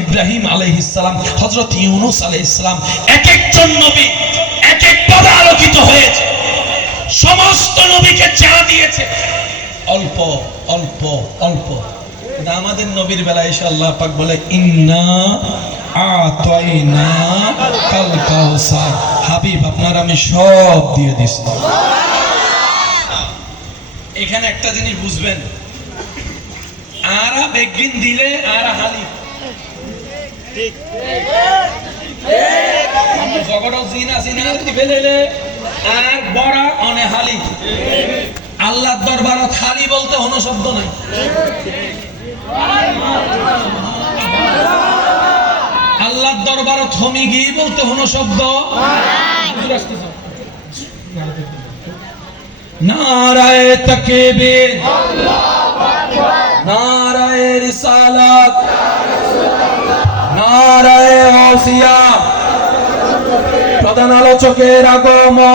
ইব্রাহিম আলাইহিসসালাম হযরত ইউনুস আলাইহিসসালাম এক একজন নবী এক এক পদে আলোকিত হয়েছে। সমস্ত নবীকে চা দিয়েছে, অল্প অল্প অল্প। আমাদের নবীর বেলায় এসে আল্লাহ পাক বলে, ইন্না আতাইনা কাল হাবিব, আপনার আমি সব দিয়ে দিছি। এখানে একটা জিনিস বুঝবেন, আরা বেগিন দিলে আরা হালি জগত জিনা আল্লাহর দরবারত হালি বলতে কোনো শব্দ। নাই আল্লাহর দরবারত থমি গিয়ে বলতে কোনো শব্দ। নারায় তাকবীর। নারায় রিসালাত। ওসিয়া প্রধান আলোচকের আগমন।